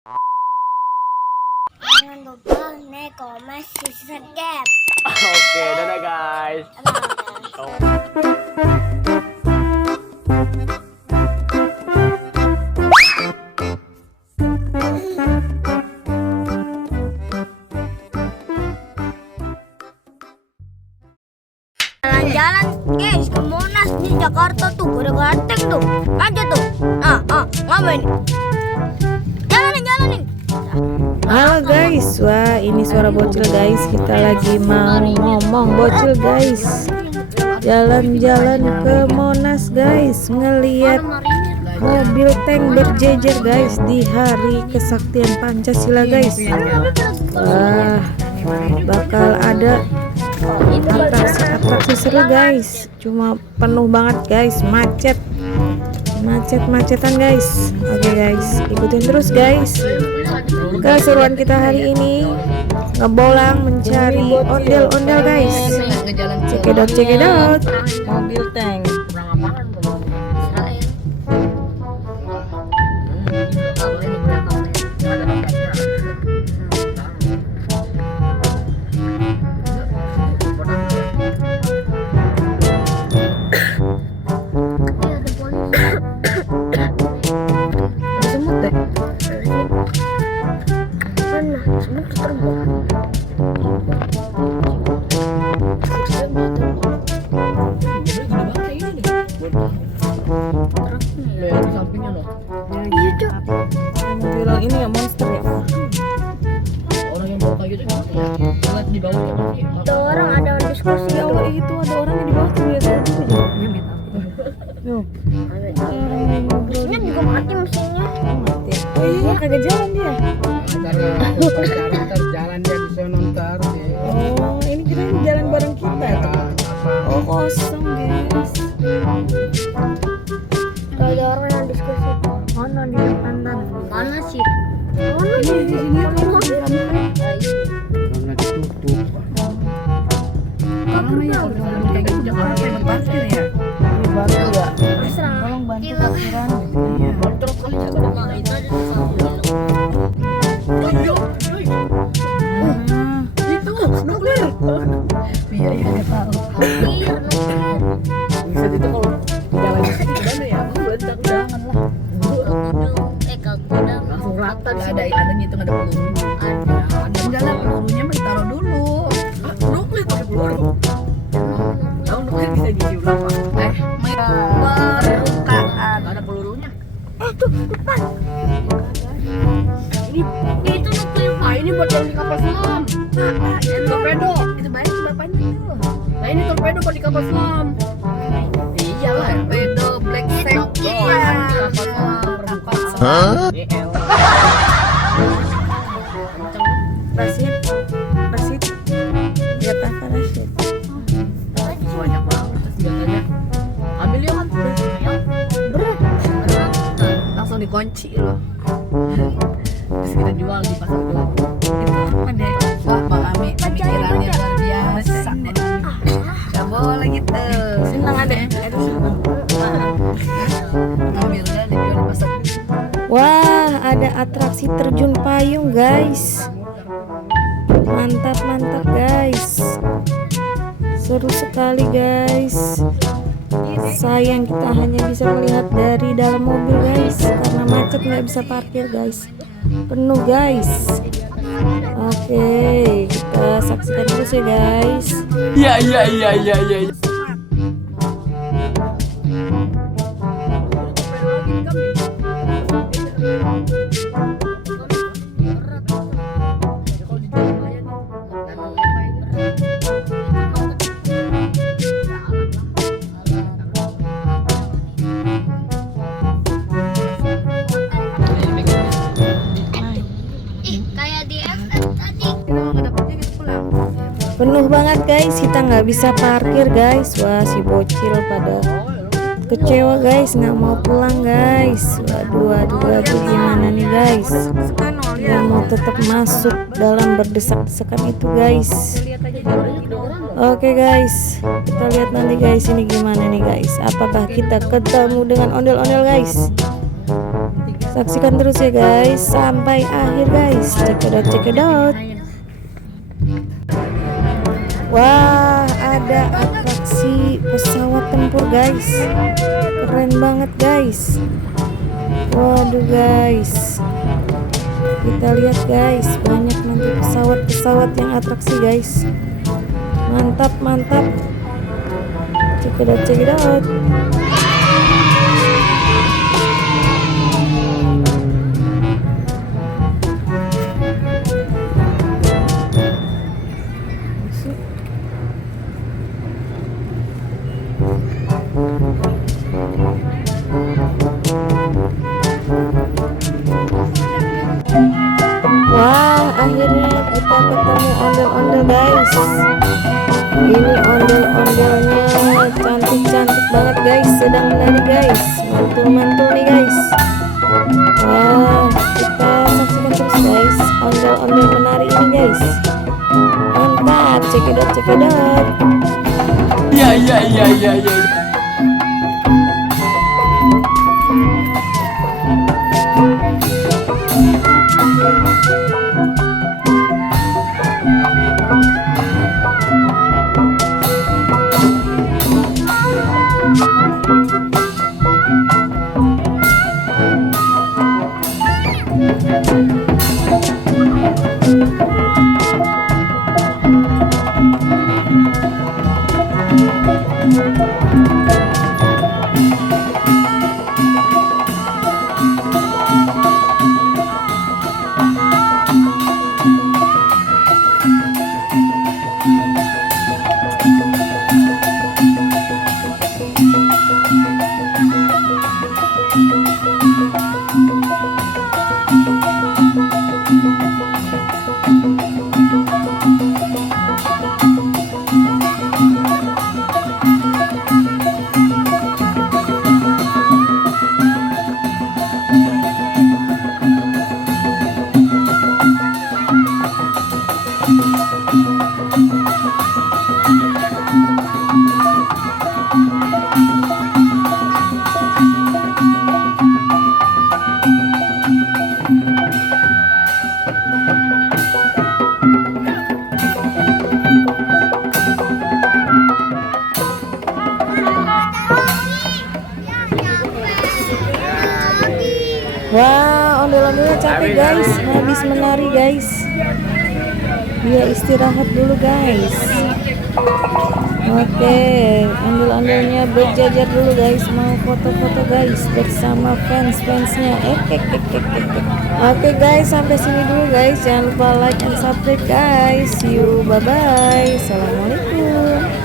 Jangan lupa like, comment, subscribe. Oke, dadah guys. Jalan-jalan guys ke Monas di Jakarta tuh, udah ganteng tuh. Aja tuh. Ngapain? Jalanin. Halo guys, wah ini suara bocil guys. Kita lagi mau ngomong bocil guys. Jalan-jalan ke Monas guys, ngeliat mobil tank berjejer guys di hari kesaktian Pancasila guys. Wah, bakal ada atraksi seru guys. Cuma penuh banget guys, macet-macetan guys. Oke guys, ikutin terus guys keseruan kita hari ini, ngebolang mencari ondel-ondel guys. Cekidot mobil tank. Mobil ini ya monster ya. Orang yang bawa kayu itu lihat di bawah Itu orang ada diskusi. Ya Allah, itu ada orang yang di bawah tuh lihat juga ya. Tuh. Mesinnya juga mati mesinnya. Mati. Oh iya, kagak jalan dia. Ntar jalan dia di sana ntar. Oh, ini kita jalan bareng kita tuh. Oh, kosong guys. Ada orang yang diskusi. Mana di depan? Mana sih? Ini di sini Karena ditutup. kayak gitu Jakarta pengen parkir ya. Ini bantu ya. Tolong bantu parkiran. Iya. Terus kali jaga itu aja Itu nuklir. Iya, nggak tahu. bisa itu kalau jalan di sini gimana ya? Aku bedak jangan lah. Langsung rata di Ada ngitung ada peluru. Ada jalan pelurunya mah ditaruh dulu. nuklir pakai peluru. Tahu nuklir bisa diisi berapa? Permukaan. Nggak ada pelurunya. Tuh depan. Itu nuklir. Ah ini buat yang di kapal selam. Ini torpedo. Itu banyak bapaknya tuh. Nah ini torpedo buat di kapal selam. Iyalah. Torpedo Black Tank. Iya. Di kapal selam. Rasid. Lihat apa Rasid? Banyak banget senjatanya. Ambil ya kan. Berat. Langsung dikunci loh. Terus kita jual di pasar gelap. Itu apa deh? Wah, Bang Ami pemikirannya luar biasa. Gak boleh gitu. Senang ada. Ambilnya dijual di pasar. Wah, ada atraksi terjun payung, guys. Mantap guys. Seru sekali, guys. Sayang kita hanya bisa melihat dari dalam mobil, guys, karena macet nggak bisa parkir, guys. Penuh, guys. Oke, kita saksikan terus ya, guys. Iya. Kayak di FF tadi. Penuh banget, guys. Kita nggak bisa parkir, guys. Wah, si bocil pada kecewa, guys, nggak mau pulang, guys. Waduh, gimana nih, guys? Yang mau tetap masuk dalam berdesak-desakan itu, guys. Oke, guys, kita lihat nanti, guys, ini gimana nih, guys. Apakah kita ketemu dengan ondel-ondel, guys? Saksikan terus ya guys sampai akhir guys. Cekidot. Wah, ada atraksi pesawat tempur guys. Keren banget guys. Waduh guys. Kita lihat guys, banyak nanti pesawat-pesawat yang atraksi guys. Mantap. Cekidot. Wah, akhirnya kita ketemu ondel-ondel guys. Ini ondel-ondelnya cantik banget guys, sedang menari guys, mantul nih guys. Wah, kita saksikan terus guys ondel-ondel menari ini guys. Mantap, cekidot. Iya. Wah, ondel-ondelnya capek guys, habis menari guys. Dia istirahat dulu guys. Oke, ondel-ondelnya berjajar dulu guys, mau foto-foto guys bersama fansnya. Oke guys, sampai sini dulu guys. Jangan lupa like and subscribe guys. See you, bye bye. Assalamualaikum.